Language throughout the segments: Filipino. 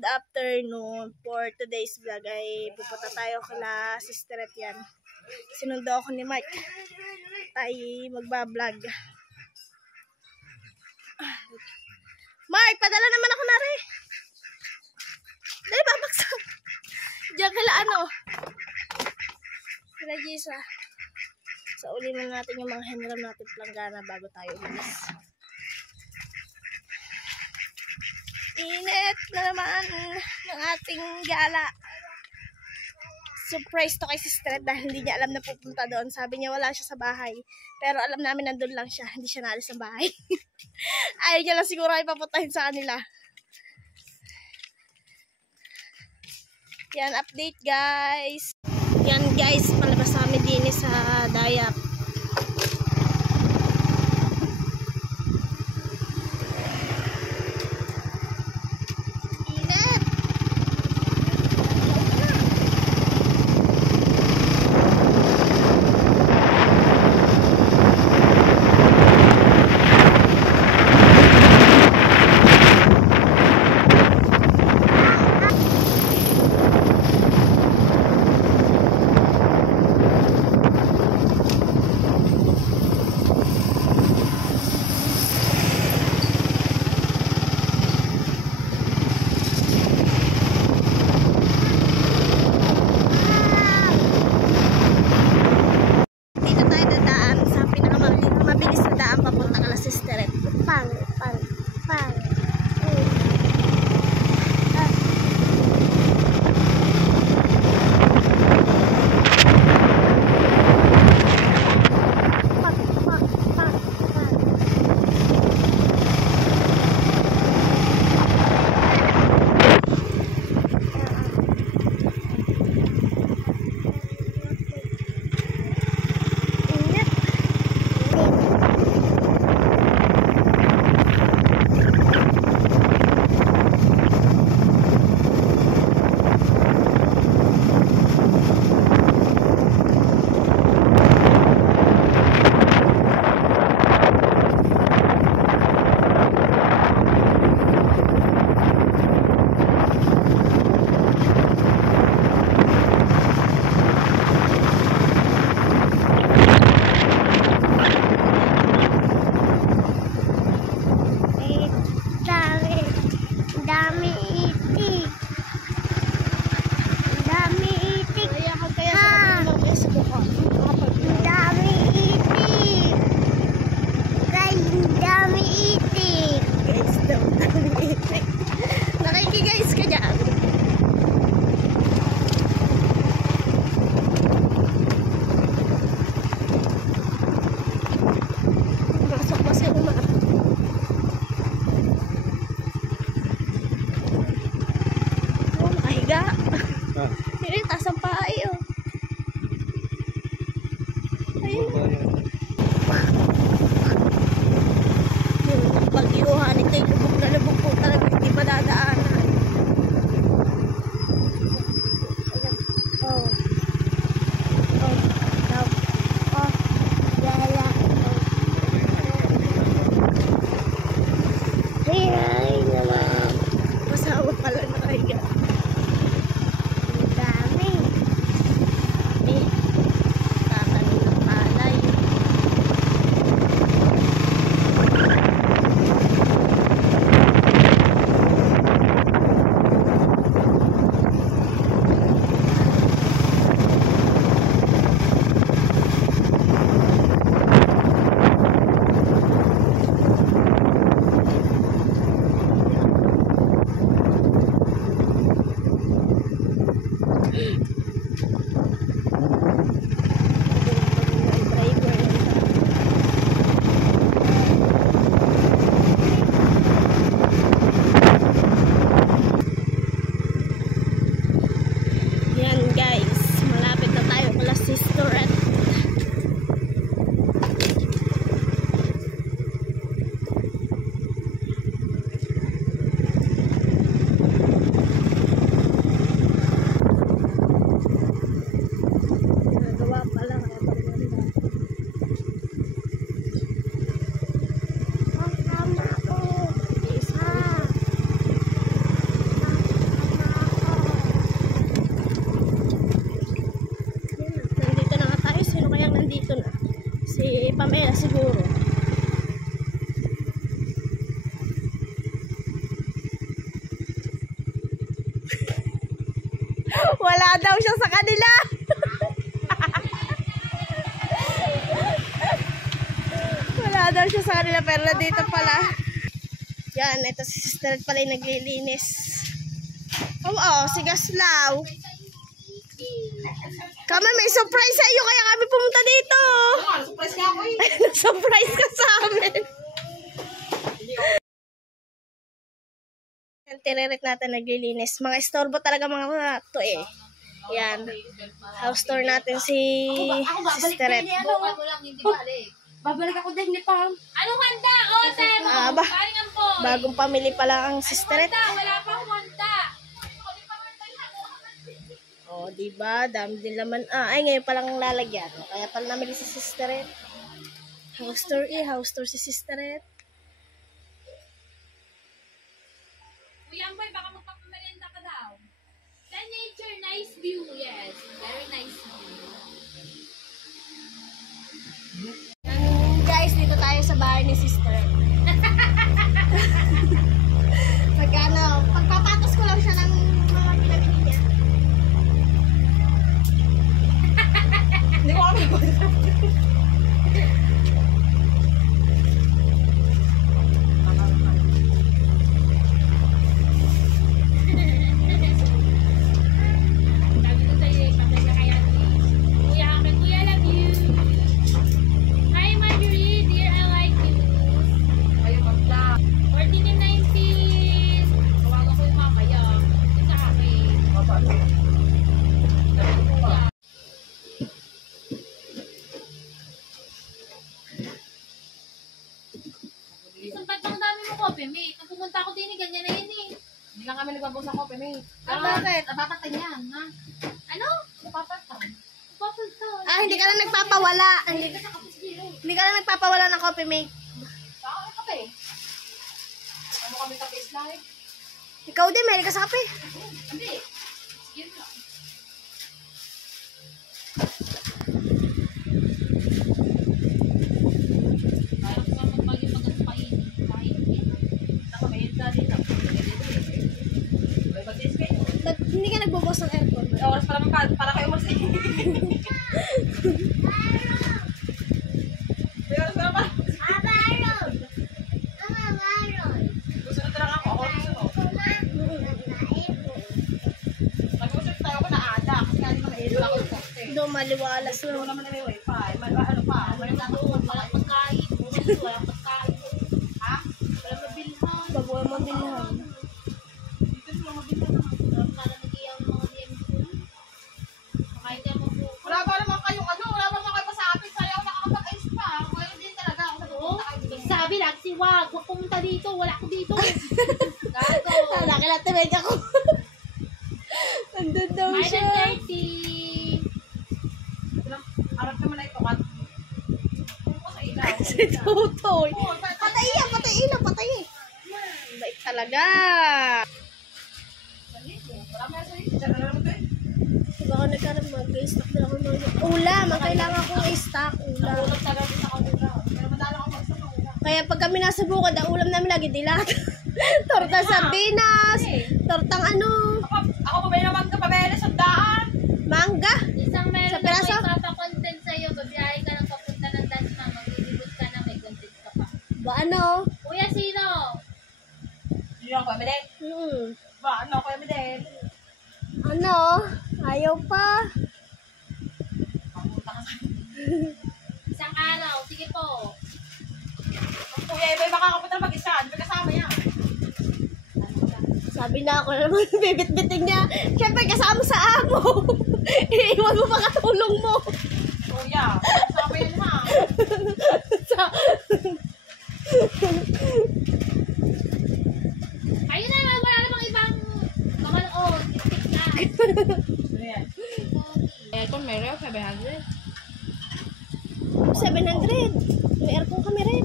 Good afternoon. For today's vlog ay pupunta tayo kala Sister yan. Sinundo ako ni Mike. Tayo magbablog. Mike, padala naman ako na rin. Dahil babaksak. Diyan kala kala Jisa. Sa uli na natin yung mga henram natin planggana bago tayo umalis. Init na naman ng ating gala. Surprise to kay Sister dahil hindi niya alam na pupunta doon. Sabi niya wala siya sa bahay. Pero alam namin nandun lang siya. Hindi siya naalis sa bahay. Ayaw niya lang siguro ay papuntahin sa kanila. Yan, update guys. Yan guys, palabas namin din sa Dayap. Dami. Mamaya siguro. Wala daw siya sa kanila. Wala daw siya sa kanila pero dito pala. Yan, ito si Sister pala yung naglilinis. Oo, si Gaslaw. Kami may surprise sa iyo kaya kami pumunta dito. Surprise ka ako eh. Surprise ka sa amin. Yan, tinirit natin naglilinis. Mga istorbo talaga mga to eh. Yan. House tour natin si Sister Red. Babalik ako din ni Pam. Anong handa? O, tayo mo. Bagong pamili pala ang Sister Red. Wala pang handa. Oh, diba? Dami din naman. Ay, ngayon palang lalagyan. Kaya pala namili si Sister Red. House tour house tour si Sister Red. Kuya Amboy, baka magpapamerenda ka daw. Sa nature, nice view. Yes, very nice view. Guys, dito tayo sa bahay ni Sister Red. Pagpapatos ko lang siya ng mga pinabili niya. Hindi ko kami Sabi ko sa'yo, patay ka kaya. Kuya, akin, kuya, love you. Hi, Marjorie. Dear, I like you. Ayaw mag-vlog. 14 and 19. Tawagan ko yung mamaya. Ito sa akin. Isang patang dami mo kope, mate. Nung pumunta ako din, ganyan na yun eh. Hindi lang kami nagbabaw sa kope, mate. Bakit? Napapatay yan, ha? Ano? Napapatay. Papagtaw. Hindi ka lang nagpapawala. Hindi ka lang nagpapawala ng coffee mate. Saka ka kape. Ano kami kape slide? Ikaw din, meron ka sa kape. Hindi. Sige na. Parang sa magpaging magkasapain. Kahit yan. Nakamayad ka din ako. May mag-test kayo. Hindi ka nagbubukas ng aircon. May oras pa naman para kayo mag-test. May oras pa naman. Susunod na lang ako. Ako susunod. Mag-usap tayo ako na ada. Kasi nga di makailot ako yung kote. Doon maliwalas Ano lang. naman na may wifi? Ano pa? May natuon. Walang pagkain. Walang pagkain. Ha? Walang mabilhan. Babuhay mo din lang. Dito sila mabilang naman. Para nag-iyaw ng mga DM school. Makain ka mo po. Wala ba naman kayong ano? Wala ba naman kayo pa sa akin? Sa'yo ako nakakapag-ayos pa. Ngayon din talaga ako nagpupunta kayo. Sabi lang si Wag, huwag pumunta dito. Wala ako dito. Gago. Laki na tumig ako. Nandun daw Minus siya. 30. Harap naman na ito. Kung ko sa ilaw. Si Tutoy. Patay yan, patay ilaw, patay eh. Bait talaga. Wala mo yan sa ito. Diyan na naman ito eh. Diba ako nagkaroon mag-stock din ako ng ulam. Ang kailangan kong i-stock ulam. Nakulog talaga sa kanila. Pero madala ako mag-stock ng ulam. Kaya pag kami nasa bukod, ang ulam namin lagi dilat. Torta sardinas, tortang ano, Ako pa ba naman kapabela sa daan? mangga. Isang meron Sa na piraso? may papakontent sa'yo. Babiyahe ka ng papunta ng dance na. Maglilibot ka na. May content ka pa. Ba ano? Kuya, sino? Hindi ako kami din. Ba, ano kami din? Ano? Ayaw pa. Papunta ka sa... Isang araw. Sige po. Ang kuya, iba makakapunta na mag-isa. Di ba kasama yan? Sabi na ako na naman, bibit-biting niya. Siyempre, kasama sa amo. Iiwan mo makatulong mo. Kuya, kasama yan ha. Sa- Ayun na. Wala namang ibang mga tik-tik na. Ano yan? Aircon meron. 700. 700. May aircon kami rin.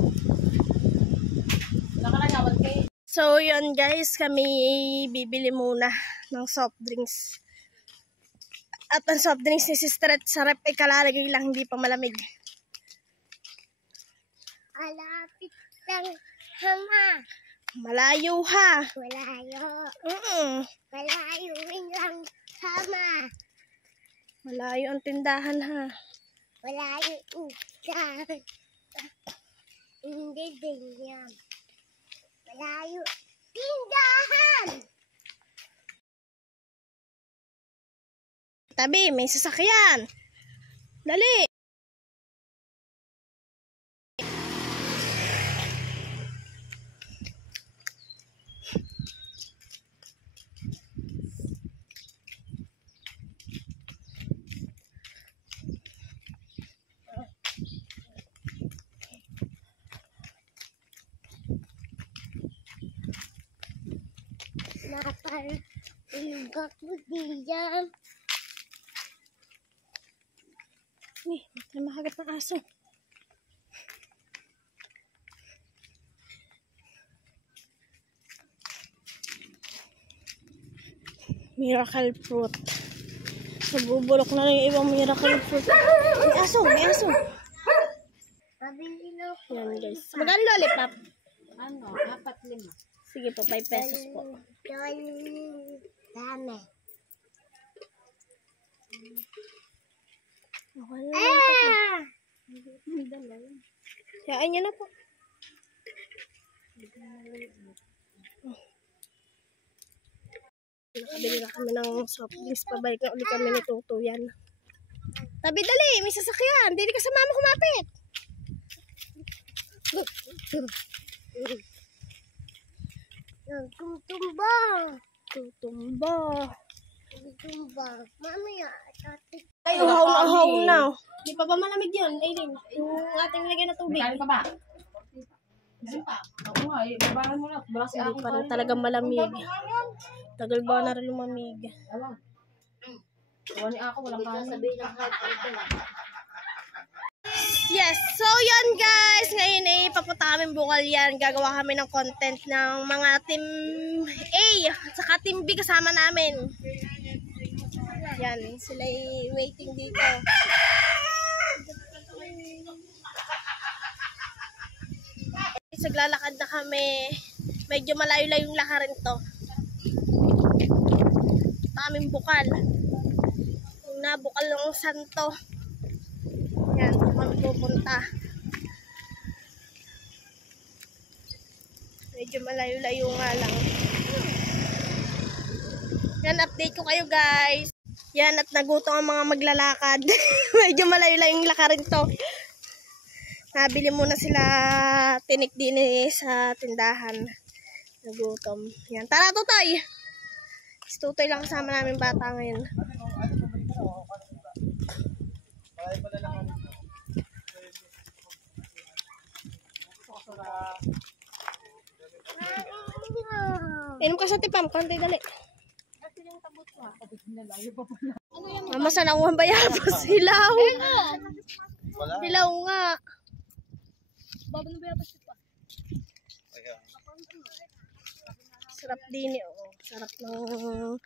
Wala ka na gawad kayo. So, yun guys, kami bibili muna ng soft drinks. At ang soft drinks ni Sister Red sa rep ay kalalagay lang, hindi pa malamig. Malapit lang hama. Malayo ha. Malayo. Malayo lang hama. Malayo ang tindahan ha. Malayo tindahan. Hindi din yan. Malayo tindahan. Tabi, may sasakyan. Dali. Napal, ilugak mo diyan. May mahagat ng aso. Miracle fruit. Nabubulok na lang yung ibang miracle fruit. May aso, may aso. Yan guys. Magkano lollipop? Ano? 4-5. Sige po, 5 pesos po. Dami. Kayaan nyo na po. Nakabili na kami ng soft drinks. Pabalik na ulit kami ni Tutuyan. Tabi, dali! May sasakyan! Dili ka sa mama kumapit! Tutumba! Tutumba! Tutumba! Mamaya, ay, uhaw na. Di pa ba malamig yun, Aileen? Yung ating lagyan na tubig. Kain pa ba? Kasi pa. Ako nga, babaran mo na. Baka si Hindi ako. pa rin talagang malamig. Tagal ba na rin lumamig? Alam. Gawa ni ako, walang kanin. Yes, so yan guys. Ngayon ay papunta kami bukal yan. Gagawa kami ng content ng mga team A at saka team B kasama namin. Yan, sila ay waiting dito. Naglalakad na kami. Medyo malayo-layo yung lakarin to. Kaming bukal. Yung nabukal ng santo. Yan, kami pupunta. Medyo malayo-layo nga lang. Yan, update ko kayo guys. Yan, at nagutom ang mga maglalakad. Medyo malayo-layo yung lakarin to. Nabili muna sila tinik din sa tindahan. Nagutom. Yan, tara Tutoy! Si Tutoy lang kasama namin bata ngayon. Inom ka sa tipam, konti dali. Mama, sana akong bayabas. Hilaw. Hilaw nga. Baba na bayabas pa. Sarap din eh. Oh. Sarap ng...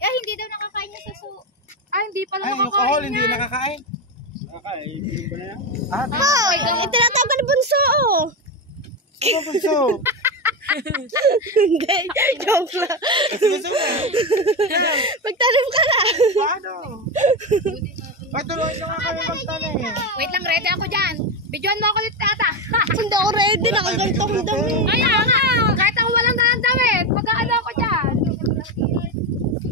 Hindi daw nakakain niya sa hindi pala Ay, alcohol, hindi nakakain. Nakakain, hindi ba na yan? Oh, itinatawag ka ni Bunso. Oh. Ano Bunso? Hindi, joke lang. Bunso mo. Magtanim ka na. Paano? Ay, tuloy na nga kami magtanim. Wait lang, ready ako dyan. Videoan mo ako dito, tata. Hindi ako ready, nakagantong dami. Kaya nga, kahit ako walang dalang damit, mag-aalo ako dyan.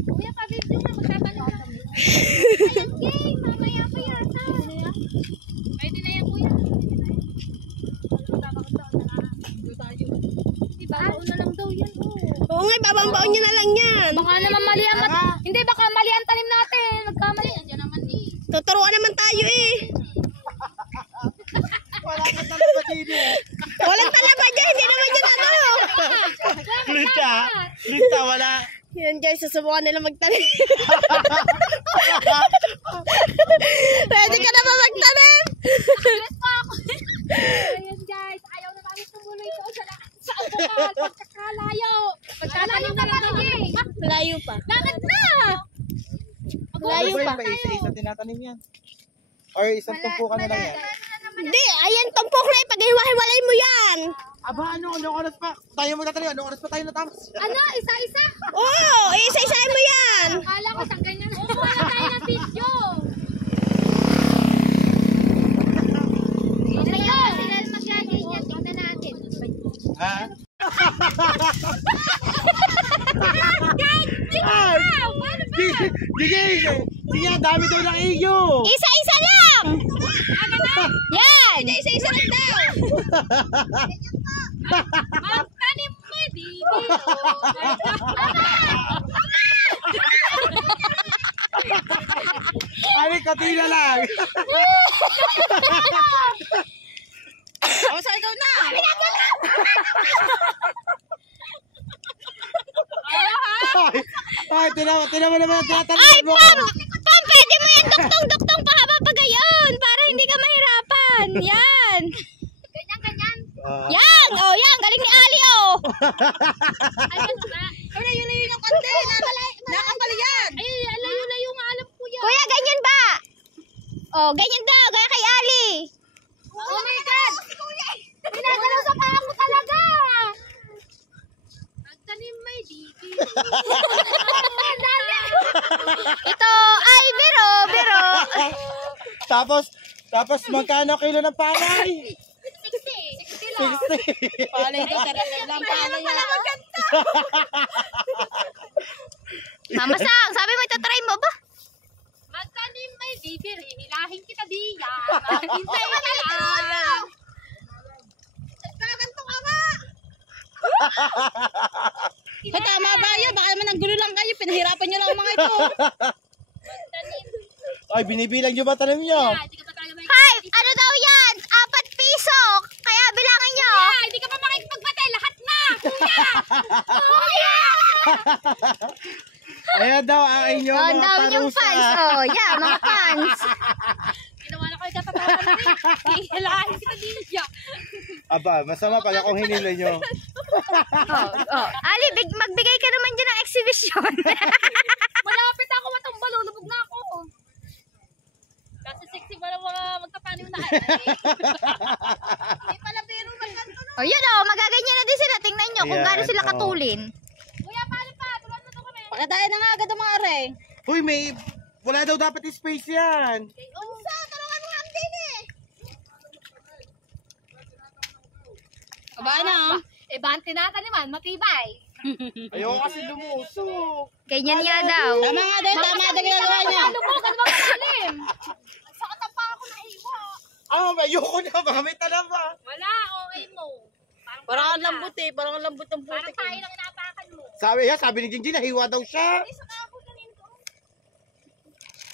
Kuya, pa-video nga, magtatanong kami. Ayan, Kay, mamaya pa yata. Pwede na yan, kuya. Babaon na lang daw yan, Oo nga, babambaon niya na lang yan. Baka naman mali ang hindi, baka mali ang tanim natin. Nagkamali. Yan naman eh. Tuturuan naman tayo eh. Wala ka talaga dito. Walang talaba dyan, hindi naman dyan ano. Lita, wala. Yan guys, susubukan nila magtanim. Ready ka na ba magtanim? Ayan guys, ayaw na namin tumuloy ito sa abukal. Pagkakalayo. Pagkalayo ka lang eh. Layo pa. Bakit na? Layo pa. Isa-isa tinatanim yan. Or isang tumpukan na lang yan. Hindi, ayan, tumpok na eh. Pag-hiwa-hiwalay mo yan. Aba, anong oras pa? Tayo magtatanim. Anong oras pa tayo natapos? Ano? Isa-isa? Oo, isa-isahin mo yan. Akala ko siyang ganyan. Wala tayo ng video. Ito yun. Sila maglagay niya. Tingnan natin. Ha? Ay! Sige, dami daw ng iyo. Isa-isa lang. Yan. Isa-isa lang daw. Magtanim mo, Didi. Ay, katila lang. O, sa ikaw na. Ay, tinaman naman ang Ay, tinatanim mo. Pam, pwede mo yan duktong-duktong pahaba pa gayon para hindi ka mahirapan. Yan. Ganyan. Yan. Oh, yan. Galing ni Ali, oh. Ay, ano ba? Ay, yun yung konti. Nakapal yan. Ay, layo-layo nga alam ko yan. Kuya, ganyan ba? Oh, ganyan daw. Gaya kay Ali. Oh my God! Pinagalaw sa paa ko talaga! Magtanim may Didi. Ito, ay, biro. Tapos magkano kilo ng palay? 60 lang. 60. Palay ko, lang palay yan. Mama Sang, sabi mo itatry mo ba? Magtanim may Didi. Hihilahin kita diyan. Hintay ka lang. Kaganto ka nga. Ay, tama ba yun? Baka naman ang gulo lang kayo. Pinahirapan nyo lang ang mga ito. Magtanim. Ay, binibilang nyo ba tanim nyo? Hindi ka pa talaga may... Hi, ano daw yan? 4 piso. Kaya bilangin nyo. Kuya, hindi ka pa makikipagbatay. Lahat na! Kuya! Ayan daw ang inyong Oh, ang mga dami niyong parusa. fans. Oh, yeah, mga fans. Ginawa na ko yung katatawa na rin. Hihilahin kita diyan. Aba, masama pala kung hinila nyo. Ali, magbigay ka naman dyan ng exhibition. Malapit ako matumbalo. Lubog na ako. Kasi sexy ba ng mga magtapanim na Hindi pala pero magkanto na. Oh, yun oh, magaganyan na din sila. Tingnan nyo kung Ayan, gaano sila oh. katulin. Kuya, paano pa? Tulungan mo to kami. Pakatayan na nga agad ang mga are. Uy, wala daw dapat space yan. Unsa, tulungan mo ang din eh. Aba na. Eh, bante naman, matibay. Ayoko kasi lumusok. Ganyan nga daw. Tama nga din, tama din ginagawa niya. Lubog, ano ba malalim? Sakit ang paa ko na iwa. Ayoko na. Baka may talaba. Wala, okay mo. Parang ang lambot eh. Parang ang lambot ng Parang putik tayo eh. lang inapakan mo. Sabi ni Jingjing, nahiwa daw siya.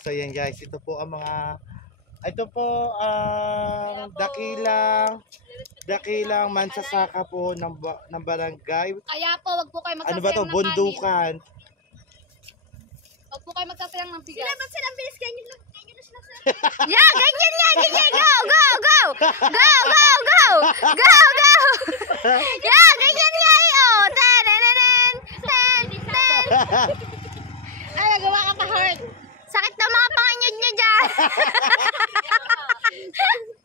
So yan guys, ito po ang dakilang mansasaka po ng barangay. Kaya po, wag po kayo Ano ba to? Bundukan. Wag po kayo magsasayang ng bigas. Ba't silang bilis ganyan lang? Ganyan na sila sa... Yeah, ganyan nga, ganyan. Go, go, go. Go, go, go. Go, go. Yeah, ganyan nga yun. Ten. Ay, nagawa ka pa heart. Sakit na mga panganyod nyo dyan.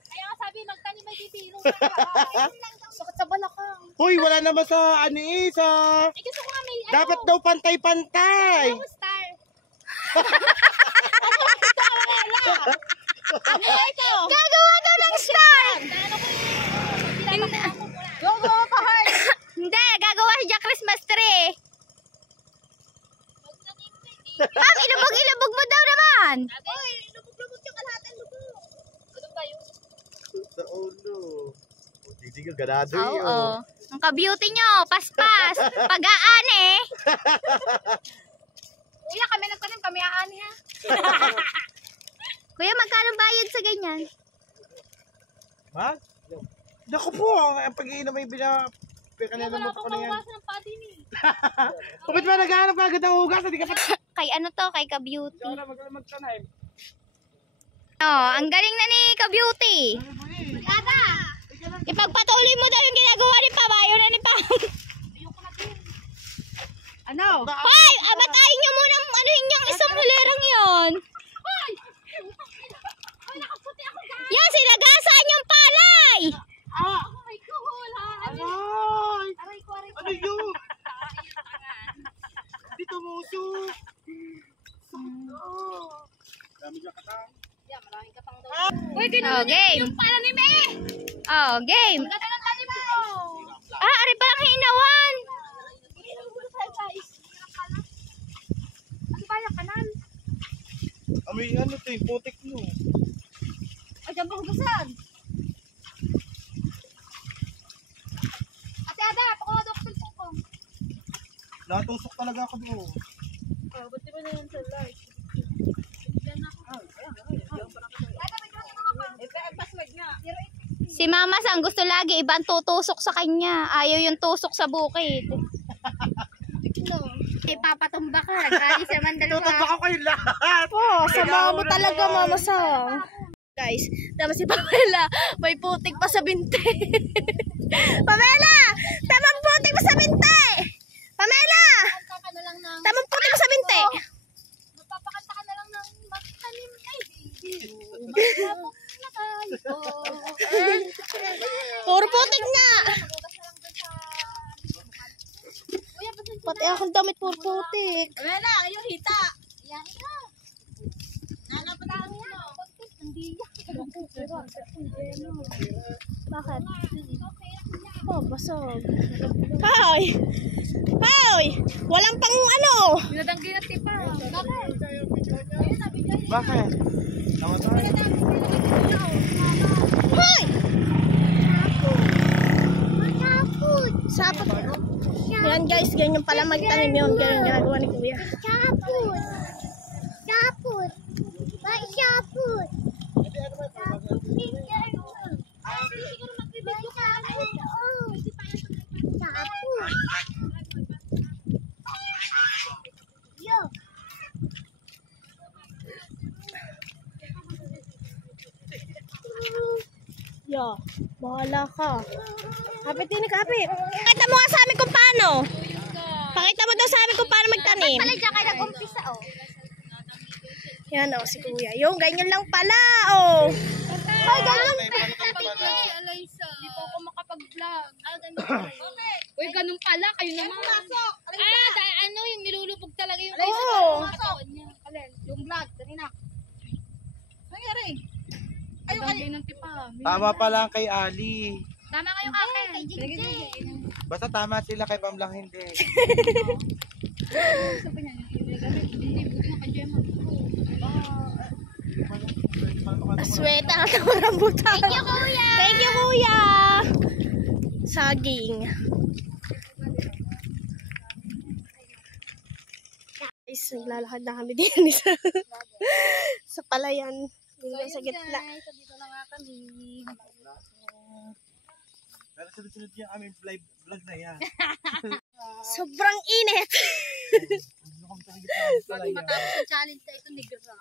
Kaya nga sabi, magtanim may bibiro. Sakit sa balakang. Hoy, wala naman sa sa... Eh, gusto ko nga may Dapat daw pantay-pantay. star. Gagawa daw ng star. Go, go, pa heart. Hindi, gagawa siya Christmas tree. Ma'am, ilubog mo daw naman. Oy, lubog-lubog yung kalahatan lubog. Ano ba yun? Sa ulo. Hindi ka ganado Oo. yun. Ang ka-beauty nyo, paspas. Pag-aan eh. Kuya, kami nagtanim, kami aani ha. Kuya, magkano bayad sa ganyan? Ha? Naku po, ang pag-iinom ay kanila Wala mo akong pa na yan. mawasan ng pati ni. Bakit ba naghahanap ka agad ng hugas? Hindi ka pa... Kay ano to, kay ka-beauty. Ikaw na magtanay. Oh, ang galing na ni ka-beauty. Kada! Ipagpatuloy mo daw yung ginagawa ni Pam. Ayaw na ni Pam. Ano? Hoy, abatayin nyo muna anuhin yung isang hulerang yon. Uy, kinuha game. Yung pala ni May. Oh, game. Ganda ng tanim mo. Ari palang hinawan. Ano ba yung kanan? Amoy ano to yung putik nyo. Ay, dyan ba hugasan? Ate Ada, pakuha daw ko sa ko. Natusok talaga ako doon. Ba't di ba na yan sa light? Si Mama Sang gusto lagi ibang tutusok sa kanya. Ayaw yung tusok sa bukid. Ipapatumba ka. Gali sa mandalawa. Tututok ako kayo lahat. Oh, sama mo talaga, Mama Sang. Guys, tama si Pamela. May putik pa sa binte. Pamela! Tamang putik pa sa binte! Pamela! Tamang putik pa sa binte! Magpapakanta ka na lang ng magtanim kay baby. Puro putik nga! Pati akong damit puro putik. Pamela, yung hita. Yan ito. Nanapatahan mo. Bakit? Oh, basog. Hoy! Hoy! Walang pang ano! Binadanggi na tipa. Bakit? Namatay. Hoy! Sapot. Yan guys, ganyan pala magtanim yun. Ganyan ginagawa ni Kuya. Sapot. Sapot. May sapot. Yo, bahala ka. Kapit din, kapit. Pakita mo nga sa amin kung paano. Pakita mo daw sa amin kung paano magtanim. Pala dyan kayo nag-umpisa, oh. Yan si Kuya. Yung ganyan lang pala, oh. Ay, ganun. Hindi po ako makapag-vlog. Uy, ganun pala. Kayo naman. Ano yung nilulubog talaga yung Oo. katawan niya. Alin? Yung vlog, kanina. Nangyari. Ayun, alin ng tipa. Tama pa lang kay Ali. Tama kayong akin. Basta tama sila kay Pam lang hindi. Sabi niya, hindi, buti nga kay Gemma. Asweta ka ng rambutan. Thank you, Kuya. Thank you, Kuya. Saging. Guys, naglalakad na kami din sa palayan. Dito sa gitna. Dito na nga kami. Pero sunod-sunod yung aming vlog na yan. Sobrang init. Bago matapos ang challenge na ito, nigra.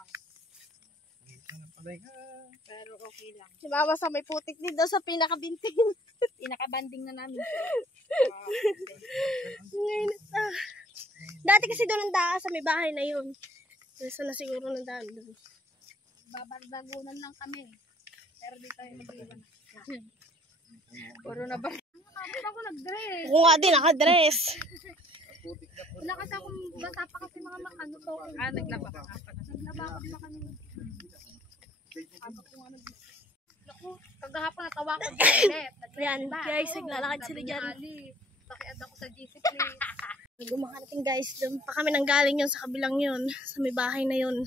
Pero okay lang. Si Mama sa may putik din daw sa pinakabintin. Pinakabanding na namin. Ngayon dati kasi doon ang daan sa may bahay na yun. Nasa na siguro ng daan doon. Babardagunan lang kami. Pero di tayo mag-iwan. Puro na ba? Nakapit ako nag-dress. Ako nga din, nakadress. Wala kasi akong basa pa kasi mga makano to. Naglaba ka. Naglaba ako din makano. Naku, kagahapon natawa ko ulit. Yan, guys, naglalakad sila dyan. Pakiad ako sa discipline. Gumakarating guys, doon pa kami nanggaling yun sa kabilang yun. Sa may bahay na yun.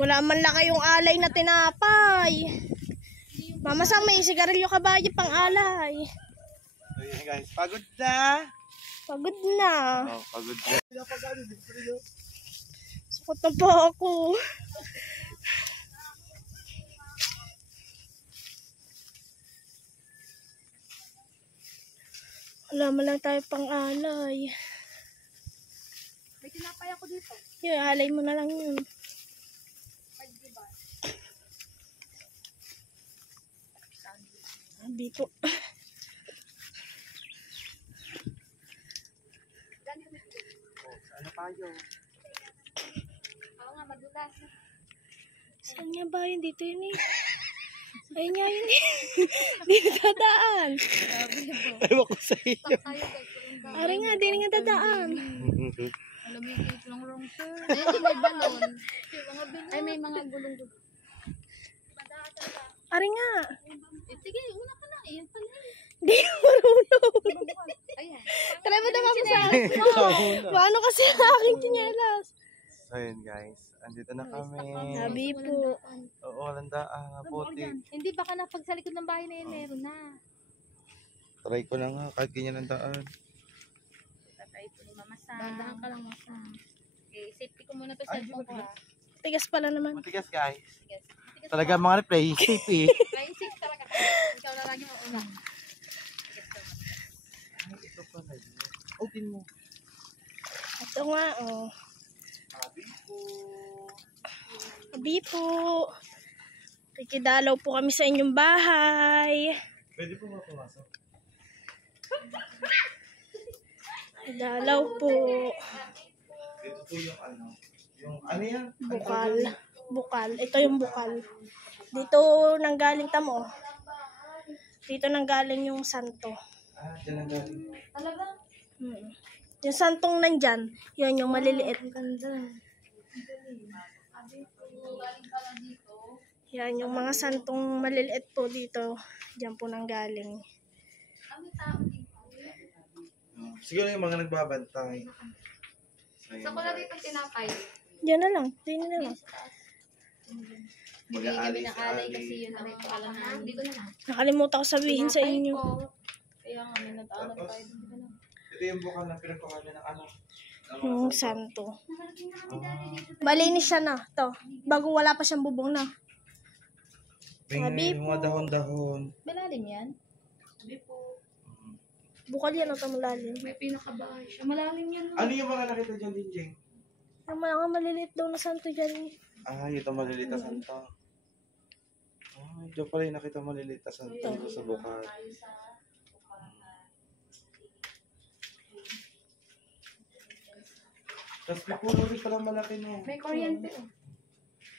Wala man lang kayong alay na tinapay. Mama Sang, may sigarilyo ka ba yung pang alay? Ayun guys, pagod na. Pagod na. Oh, pagod na. Sukot na pa ako. Wala man lang tayo pang alay. May tinapay ako dito. Yung alay mo na lang yun. Dito. Ano tayo? Oo nga, madulas. Saan nga ba yun? Dito yun eh. Ayun nga yun eh. Dito dadaan. Ewan ko sa iyo. Tayo guys. Ari nga, di nga dadaan. Alam mo yung cake lang wrong sir. Ay, hindi may balon. Ay, may mga gulong-gulong. Ari nga. Eh, sige, una ka na. Ayan pala. Di ko marunong. Ayan. Try mo naman po sa akin. Paano kasi ang aking tsinelas? So yun guys, andito na kami. Sabi po. Oo, walang puti. Hindi, baka na pag sa likod ng bahay na yun, meron na. Try ko na nga, kahit ganyan ang daan. Tatay po ni Mama Sam. Bandahan ka lang, Mama Sam. Okay, safety ko muna to sa cellphone ko. Tigas pala naman. Matigas guys. Yes. Talaga mga replay, safe eh. Flying safe talaga. Ikaw na lagi mauna. Ay, ito pala yun. Open mo. Ito nga, oh. Sabi ko. Sabi po. Kikidalaw po kami sa inyong bahay. Pwede po pumasok. Kidalaw po. Ito po yung ano. Yung ano yan? Bukal. Bukal. Ito yung bukal. Dito nanggaling tamo. Dito nanggaling yung santo. Ah, dyan ang galing. Yung santong nandyan, yun yung maliliit. Yan, yung mga santong maliliit po dito. Diyan po nanggaling. Siguro yung mga nagbabantay. So, Sa ko na dito tinapay. Diyan na lang. Diyan na lang. Bibili kami ng alay kasi yun ang ito alam na. Hindi ko na lang. Nakalimutan ko sabihin sa inyo. Kaya nga, may nag-aalam tayo. Hindi ko na. ito yung bukal na pinagpakalan ng ano. Yung santo. Malinis siya na. To. Bago wala pa siyang bubong na. Sabi Yung mga dahon-dahon. Malalim yan? Sabi po. Bukal yan o malalim. May pinakabahay siya. Malalim yan. Ano yung mga nakita dyan din, Jeng? Yung mga maliliit daw na santo dyan. Ah, ito maliliit na santa. Ah, dyan pala yung nakita maliliit na santa sa bukal. Tapos may puno rin pala malaki no. May kuryente. Oh.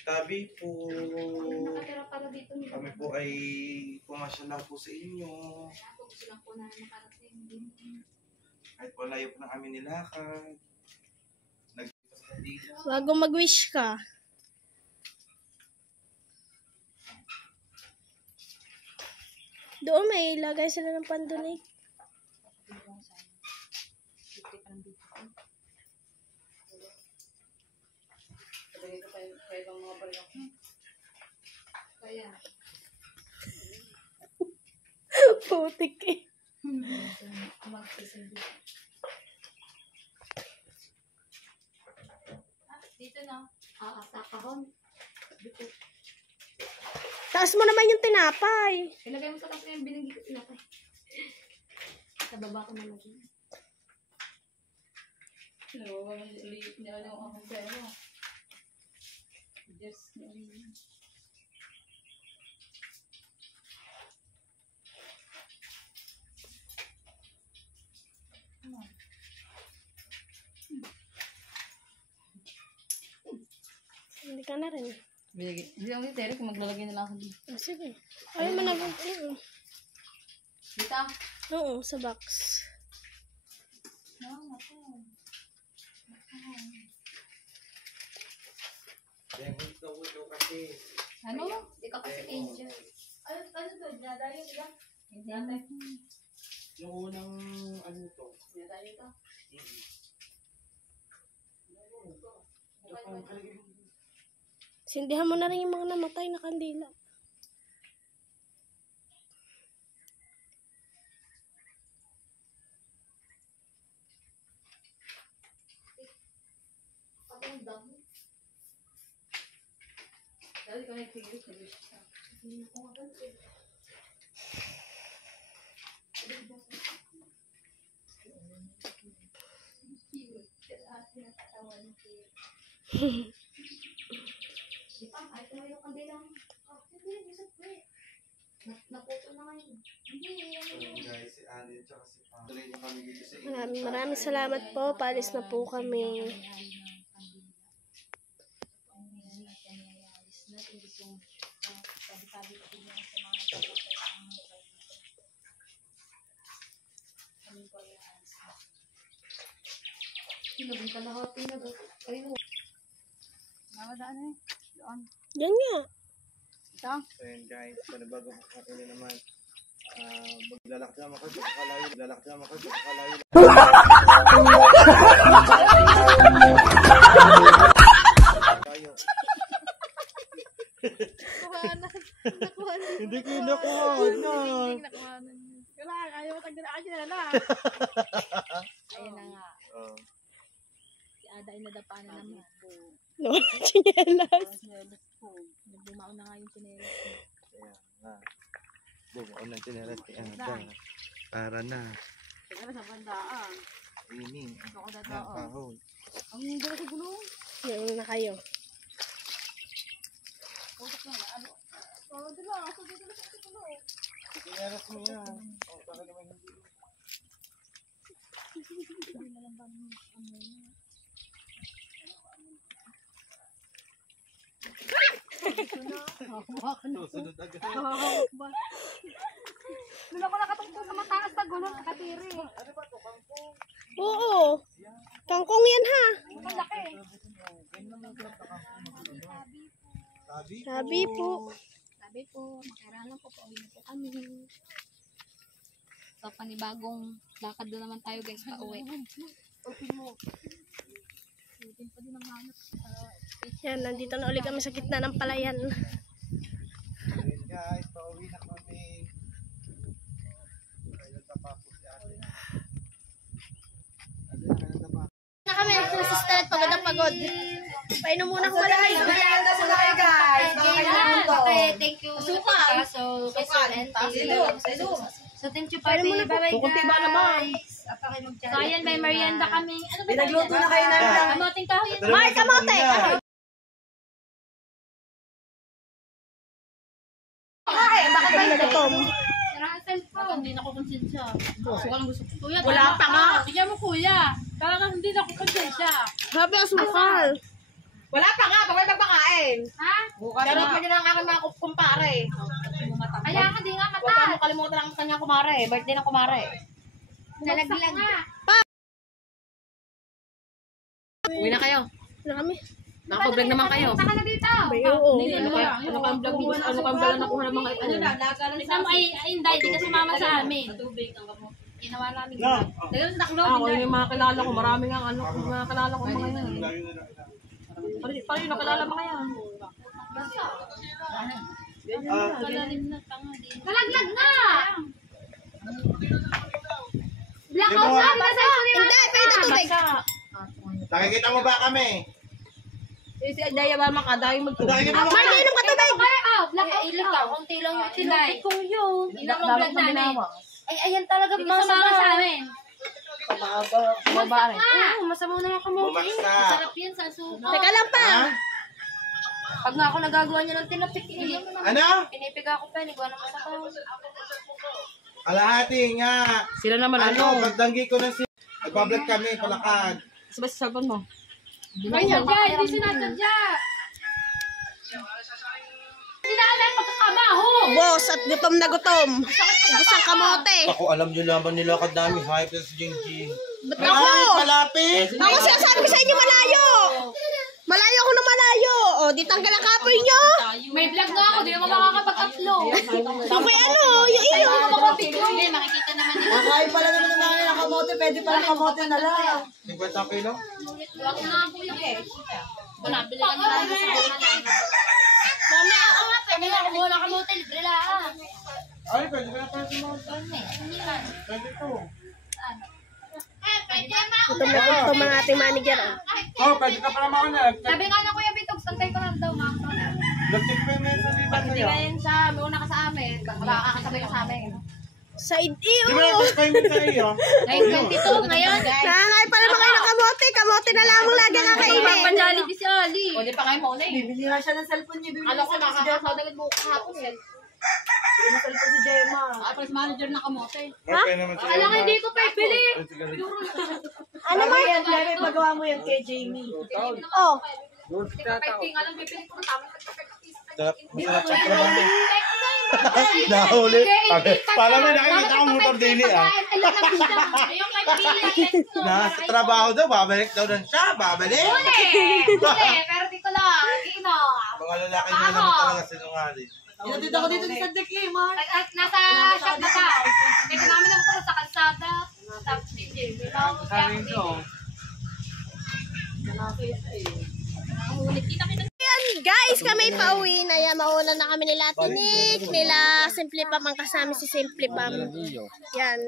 Tabi po. Nakatira para dito. Kami po ay pumasya lang po sa inyo. Gusto lang po na makarating. Kahit po layo po na kami nilakad. Nagpunta sa dito. Bago mag-wish ka. Doon may ilagay sila ng pandonik. Kaya. Putik eh. Dito na. Sa kahon. Dito. Taas mo naman yung tinapay. Ilagay mo sa taas yung binigay ko tinapay. Sa baba ko na lagi. Liit niya lang akong pera. Just Hindi ka na rin. binigay. Hindi ako dito, Eric. Maglalagay na lang ako dito. Oh, sige. Ayaw mo na. Dito? Oo, sa box. Ano? Ikaw kasi angel. Ano to? Dinadayo sila? Hindi. Yung unang ano to. Dinadayo to? Sindihan mo na rin yung mga namatay na kandila. Ako ang dami. Dahil ko nag-figure sa wish ka. Hindi ko maganda. Ay, ito yung kandila. Hindi, bisa ko eh. Naputo na ngayon. Hindi, Guys, si Andy at saka si Pam. Tuloy na kami dito sa inyo. Maraming salamat po. Paalis na po kami. Yan nga. So yun guys, panabago ako na naman. Maglalakda ako sa kalayo. Maglalakda ako sa kalayo. Hindi ko nakuha na. Wala, ayaw tagdala ka na. Ayun na nga. Oh. Si Ada ay nadapa na naman. No, chinelas. Nagbumao na nga yung chinelas. Ayan nga. Bumao ng chinelas kay Ada. Para na. Teka na sa bandaan. Ining. Ako na Ang kahon. Ang hindi na sa gulong. Yan na kayo. Oh, dala. Ako dito na sa gulong. Chinelas mo yan. Oh, baka naman hindi. Susunod agad. Doon ako nakatungkol sa mataas na gulong. Katiri. Oo. Kangkong yan ha. Ang laki. Sabi po. Sabi po, makailangan po, pauwi na po kami. So, panibagong lakad na naman tayo guys, pauwi. Yan, nandito na ulit kami sa gitna ng palayan. Ayun guys, pauwi na kami. Ayun, tapapos si ate. Na kami, sa start, pagod na pagod. Painom muna ko malamig. Thank you. Suka. So, thank you, Papi. Bye-bye, guys. So, ayan, may merienda kami. Ano ba? Pinagluto na kayo namin. Kamoting kahoy. Ay, kamote! Bakit ba yung natom? Hindi na ako konsensya. Kuya, Wala pa nga. Bigyan mo, kuya. Talaga hindi na ako konsensya. Grabe, asukal. Wala pa nga. Pag may magpakain. Ha? Pero pwede na ang aking mga kumpare. Kaya ka, di nga Huwag mata. mo kalimutan ang kanyang kumare. Birthday ng kumare. Nalaglag nga. Uwi na kayo. Na kami. Nakapoblog naman kayo. Saka na dito. Bay, oo. Ano kang vlog? Ano kang vlog na kuha ng mga ito? Tignan mo, ay, hindi, hindi ka sumama sa amin. Ginawa namin. Dahil sa taklo. Ako yung mga kilala ko. Marami nga ano. Yung mga kilala ko mga yan. Paano yung nakilala mga yan? Nalaglag na! Blackout na! Hindi, pwede tubig. Nakikita mo ba kami? Si Adaya ba makadahing Nakikita mo Marty, inom ka tubig. Blackout na! Kunti lang yung tinapit kong yun. Ilang ang vlog namin. binawa. Ay, ayan talaga. Masama sa amin. Babae. Oo, masama na yung kamote. Bumaksa. Masarap yan sa suka. Teka lang pa. Ha? Pag nga ako nagagawa niya ng tinapik, Ano? pinipiga ko pa, nagawa na ko sa tao. Alahati nga. Sila naman Ano, pagdanggi ko na si... Nagbablog kami, palakad. Sabay sa cellphone mo. Ay, sadya, hindi sinasadya. Hindi na alam pagkakabaho. Boss, at gutom na gutom. Ubus ang kamote. Ako, alam nyo naman nila kadami. Hype sa Jingjing. Ba't ako? Malapit! Ako sinasabi ko sa inyo malayo. Malayo ako na malayo. O, di tanggal ang kapoy nyo. May vlog nga ako, di naman makakapagtatlo. So, kay ano, yung iyo. Hindi, makikita naman nila. Nakain pala naman ng mga ng kamote, pwede pala kamote na lang. 50 kilo? Huwag na nga po yung wala, bili ka na lang sa mga Mami, ako nga, pwede na kumuha ng kamote, libre lang. Ay, pwede ka na pala sa mga Hindi man. Pwede to. Gutom na gutom ang ating manager. Oh, pwede ka pala maunag. Sabi nga na Kuya Bitog, santay ko lang daw, ma'am. Nag-check pa yung mesa dito Pag hindi sa'yo. ngayon sa una ka sa amin, makakasabay ka sa amin. Side Di ba iyo. nag-check pa yung mesa iyo? Ngayon, 22, ngayon. Nakakain pa naman kayo ng kamote. Kamote na lamang lagi kakainin. Panjollibee si Ali. O, di pa kayo mauna eh. Bibili nga siya ng cellphone niya, bibili Ano ng ko, cellphone si Gemma. makakasabay mo kahapon eh. Bibili ng cellphone si Gemma. Tapos manager na kamote. Okay naman sa'yo. Kailangan dito pa bili. Ano ba yan? Gemma, pagawa mo yan kay Jamie. Oh, Pwede nga lang bibili ko ng tama. Masarap sa trabaho. Nahuli. Para may nakikita akong motor dili ah. Yung kaibigan. Nasa trabaho daw, babalik daw doon siya. Babalik. Huli, pero di ko lang. Ino. Mga lalaki na naman talaga sinungaling. Inatid ako dito sa Deki, Mark. Nasa shop na daw. Kaya namin na motor sa kalsada. Tapos DJ. Sabi ko. Ayan guys, kami pauwi na yan. Mauna na kami nila Tinik, nila Simple Pam, ang kasama si Simple Pam. Yan.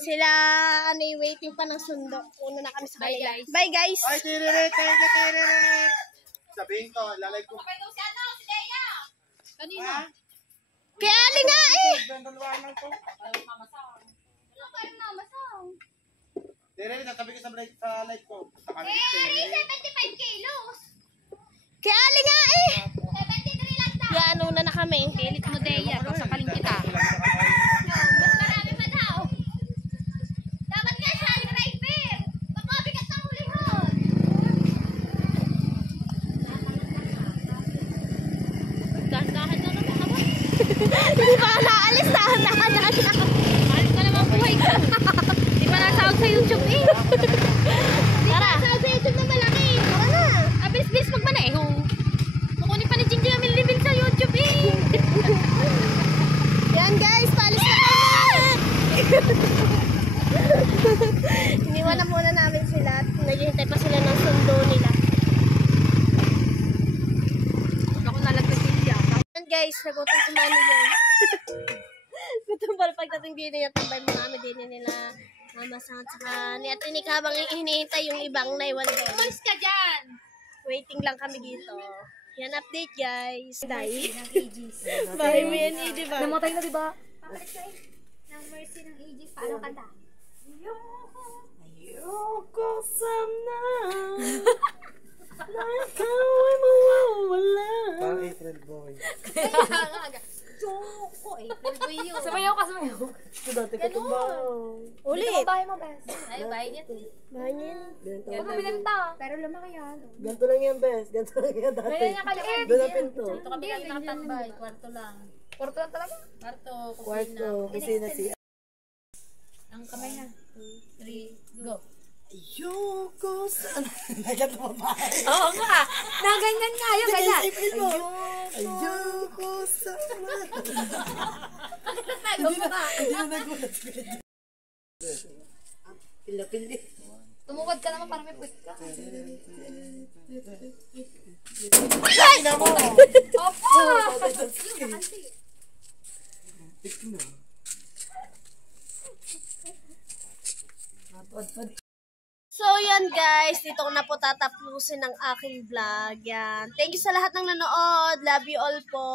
Sila, waiting pa ng sundo. Una na kami sa kanila. Bye guys. Ay, tiririt. Sabihin ko, lalay ko. Kanina. Kaya ali nga eh. Tiririt, tatabi ko sa light ko. Sa kanil. 75 kilos. Kaya ali nga eh. 73 lang daw. Yan, una na kami. Pilit mo, Deya. Sakaling kita. Mas marami pa daw. Dapat nga siya ang driver. Baka bigat ang hulihon. Dahan-dahan na naman ako. Hindi pa ka naalis. Dahan-dahan na. Alis ka naman buhay ko. Di ba nasahod sa YouTube eh? Tara. Nasahod sa YouTube na malaki. Tara na. Bilis magmaneho. Kukunin pa ni Jingjing ang living sa YouTube eh. Yan guys, palis na kami. Iniwan na muna namin sila at naghihintay pa sila ng sundo nila. Ako nalagpagilya. Yan guys, nagutom si Mami yan. Gutom pala pagdating din niya, tambay mo namin din nila Mama Sang saka ni Atinik habang hinihintay yung ibang naiwan doon. Umalis ka dyan. Waiting lang kami dito. Yan update guys. Dahil. Bahay mo yan eh, di ba? Namatay na diba? Ng Mercy ng Aegis. Paano kanta? Ayoko sana na ikaw ay mawawala. Parang April boy. Joko eh. Boy yun. Sabayaw ka, sabayaw. Ito dati ko tumbaw. Ulit. Bahay mo, bes. Ay, bahay niya. Bahay niya. Huwag mo binenta. Pero lumaki yan. Ganito lang yan, bes. Ganito lang yan dati. Kaya niya kaliit. Doon ang pinto. Ito kami kayo nakatambay. Kwarto lang. Kwarto lang talaga? Kwarto, Kwarto, kusina si... Ang kamay na. 2, 3, go. Ayoko sana. Nagat mo ba? Oo nga. Naganyan nga yun. Ganyan. Ayoko sana. Hindi na nagulat. Pila-pili. Tumukod ka naman para may puwit ka. So yan guys, dito ko na po tatapusin ang aking vlog. Yan. Thank you sa lahat ng nanood. Love you all po.